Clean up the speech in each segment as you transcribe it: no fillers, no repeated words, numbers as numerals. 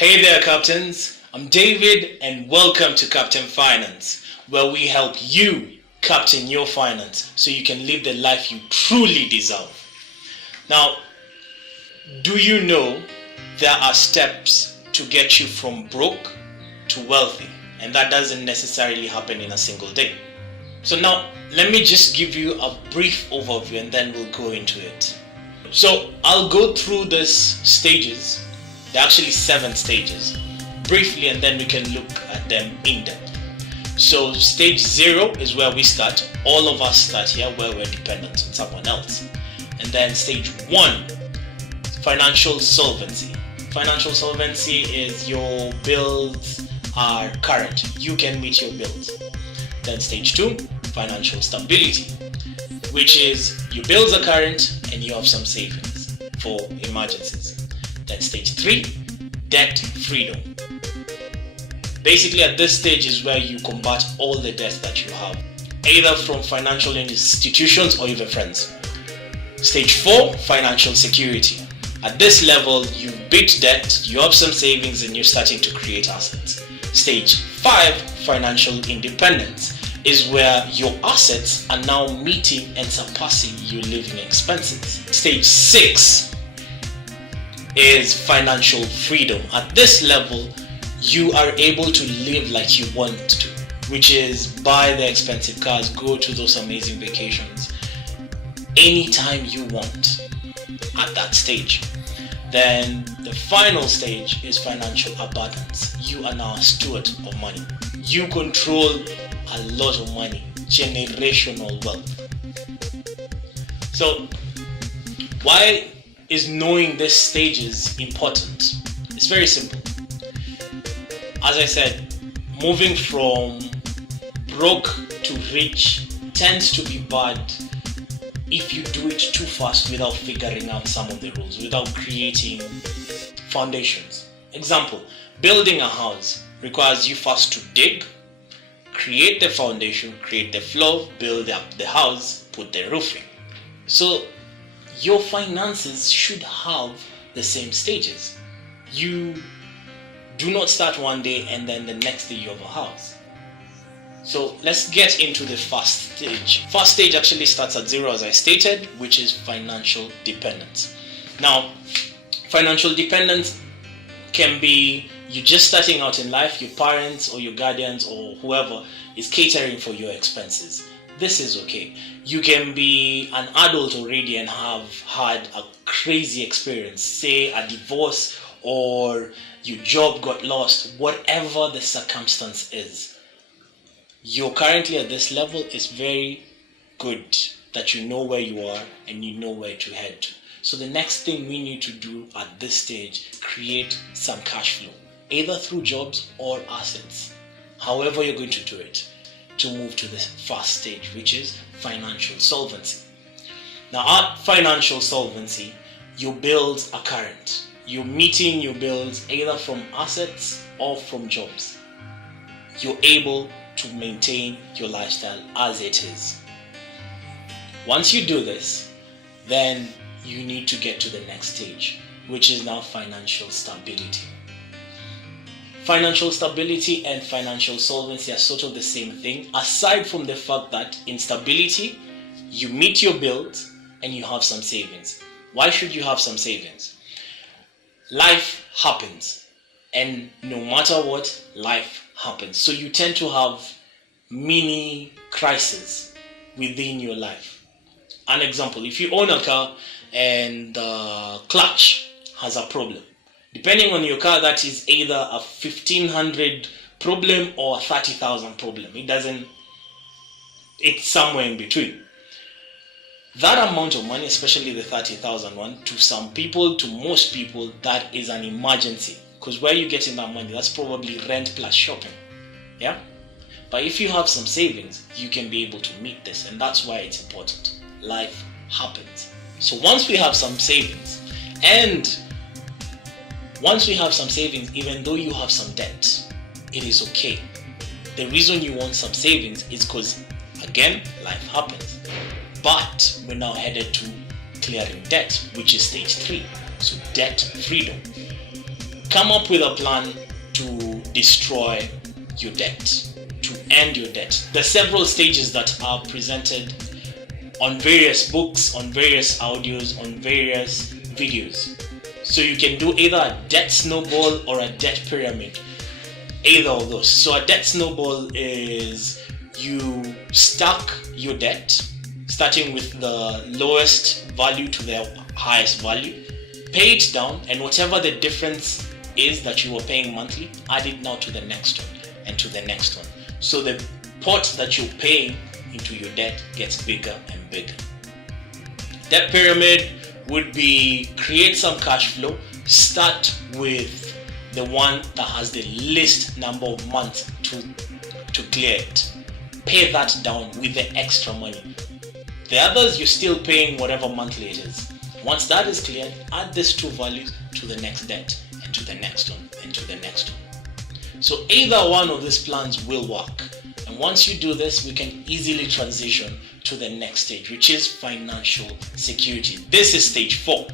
Hey there, Captains. I'm David, and welcome to Captain Finance, where we help you captain your finance so you can live the life you truly deserve. Now, do you know there are steps to get you from broke to wealthy, and that doesn't necessarily happen in a single day? So now, let me just give you a brief overview and then we'll go into it. So I'll go through these stages. There are actually 7 stages briefly, and then we can look at them in depth. So stage 0 is where we start. All of us start here where we're dependent on someone else. And then stage 1, financial solvency. Financial solvency is your bills are current. You can meet your bills. Then stage 2, financial stability, which is your bills are current and you have some savings for emergencies. Then stage 3, debt freedom. Basically at this stage is where you combat all the debts that you have, either from financial institutions or even friends. Stage 4, financial security. At this level, you beat debt, you have some savings, and you're starting to create assets. Stage 5, financial independence, is where your assets are now meeting and surpassing your living expenses. Stage 6 is financial freedom. At this level, you are able to live like you want to, which is buy the expensive cars, go to those amazing vacations anytime you want at that stage. Then the final stage is financial abundance. You are now a steward of money. You control a lot of money, generational wealth. So why is knowing these stages important? It's very simple. As I said, moving from broke to rich tends to be bad if you do it too fast without figuring out some of the rules, without creating foundations. Example, building a house requires you first to dig, create the foundation, create the floor, build up the house, put the roofing. So your finances should have the same stages. You do not start one day and then the next day you have a house. So let's get into the first stage. First stage actually starts at 0, as I stated, which is financial dependence. Now, financial dependence can be you just starting out in life, your parents or your guardians or whoever is catering for your expenses. This is okay. You can be an adult already and have had a crazy experience, say a divorce or your job got lost, whatever the circumstance is. You're currently at this level. Is very good that you know where you are and you know where to head to. So the next thing we need to do at this stage, create some cash flow, either through jobs or assets, however you're going to do it, to move to the first stage, which is financial solvency. Now at financial solvency, your bills are current. You're meeting your bills either from assets or from jobs. You're able to maintain your lifestyle as it is. Once you do this, then you need to get to the next stage, which is now financial stability. Financial stability and financial solvency are sort of the same thing, aside from the fact that in stability, you meet your bills and you have some savings. Why should you have some savings? Life happens, and no matter what, life happens. So you tend to have mini crises within your life. An example, if you own a car and the clutch has a problem, depending on your car, that is either a 1,500 problem or a 30,000 problem. It's somewhere in between. That amount of money, especially the 30,000 one, to some people, to most people, that is an emergency. Because where you're getting that money, that's probably rent plus shopping. Yeah? But if you have some savings, you can be able to meet this. And that's why it's important. Life happens. So once we have some savings, even though you have some debt, it is okay. The reason you want some savings is because, again, life happens. But we're now headed to clearing debt, which is stage 3. So debt freedom. come up with a plan to destroy your debt, to end your debt. There are several stages that are presented on various books, on various audios, on various videos. So you can do either a debt snowball or a debt pyramid, either of those. So a debt snowball is you stack your debt, starting with the lowest value to the highest value, pay it down, and whatever the difference is that you were paying monthly, add it now to the next one and to the next one. So the pot that you're paying into your debt gets bigger and bigger. Debt pyramid would be create some cash flow, start with the one that has the least number of months to clear it. Pay that down with the extra money. The others, you're still paying whatever monthly it is. Once that is cleared, add these two values to the next debt and to the next one and to the next one. So either one of these plans will work. And once you do this, we can easily transition to the next stage, which is financial security. This is stage 4.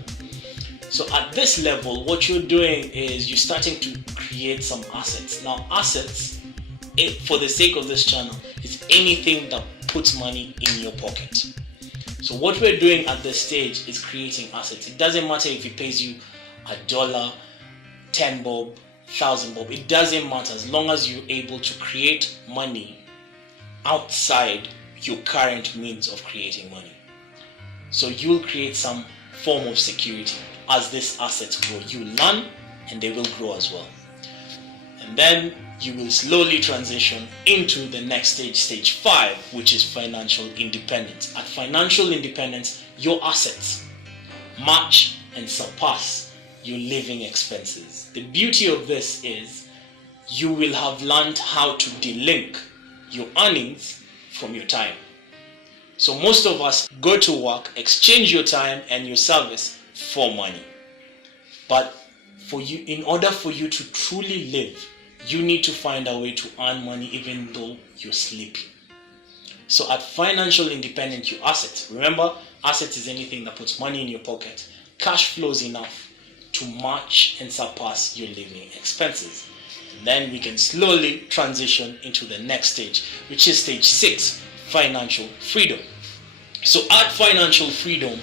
So at this level, what you're doing is you're starting to create some assets. Now, assets, for the sake of this channel, is anything that puts money in your pocket. So what we're doing at this stage is creating assets. It doesn't matter if it pays you $1, 10 bob, 1,000 bob. It doesn't matter as long as you're able to create money outside your current means of creating money. So you'll create some form of security as these assets grow. You learn and they will grow as well. And then you will slowly transition into the next stage, stage 5, which is financial independence. At financial independence, your assets match and surpass your living expenses. The beauty of this is you will have learned how to delink your earnings from your time. So most of us go to work, exchange your time and your service for money. But for you, in order for you to truly live, you need to find a way to earn money even though you're sleeping. So at financial independence, your assets. Remember, assets is anything that puts money in your pocket. Cash flows enough to match and surpass your living expenses. And then we can slowly transition into the next stage, which is stage 6, financial freedom. So at financial freedom,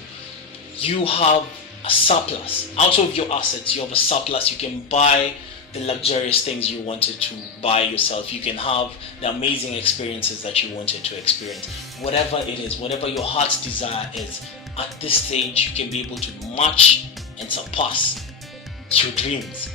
you have a surplus. Out of your assets, you have a surplus. You can buy the luxurious things you wanted to buy yourself. You can have the amazing experiences that you wanted to experience. Whatever it is, whatever your heart's desire is, at this stage, you can be able to match and surpass your dreams.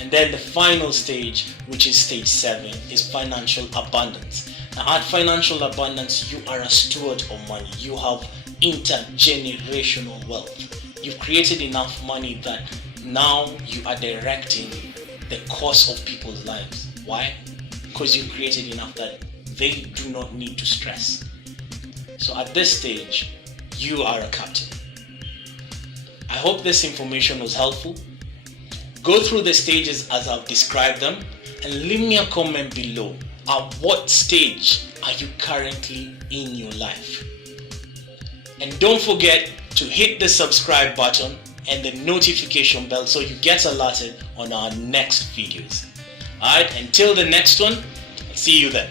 And then the final stage, which is stage 7, is financial abundance. Now at financial abundance, you are a steward of money. You have intergenerational wealth. You've created enough money that now you are directing the course of people's lives. Why? Because you created enough that they do not need to stress. So at this stage, you are a captain. I hope this information was helpful. Go through the stages as I've described them and leave me a comment below. At what stage are you currently in your life? And don't forget to hit the subscribe button and the notification bell so you get alerted on our next videos. Alright, until the next one, I'll see you then.